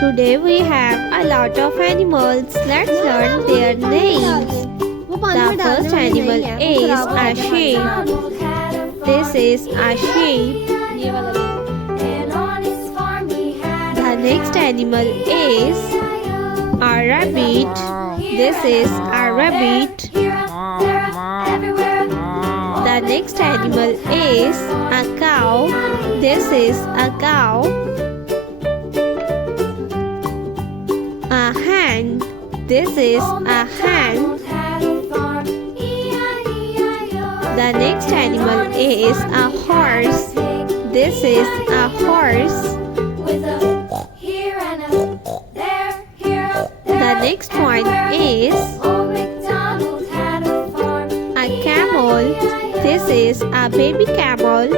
Today we have a lot of animals. Let's learn their names. The first animal is a sheep. This is a sheep. The next animal is a rabbit. This is a rabbit. The next animal is a cow. This is a cow. A hen. This is a hen. The next animal is a horse. This is a horse. The next one is a camel. This is a baby camel.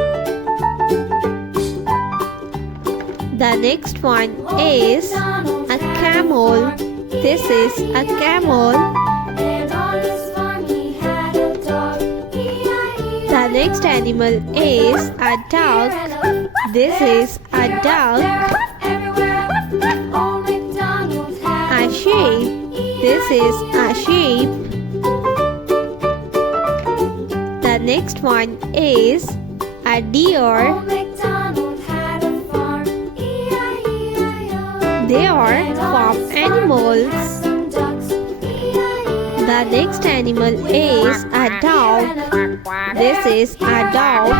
The next one is a camel. This is a camel. The next animal is a dog. This is a dog. A sheep. This is a sheep. The next one is a deer. They are farm animals. The next animal is a dog. This is a dog.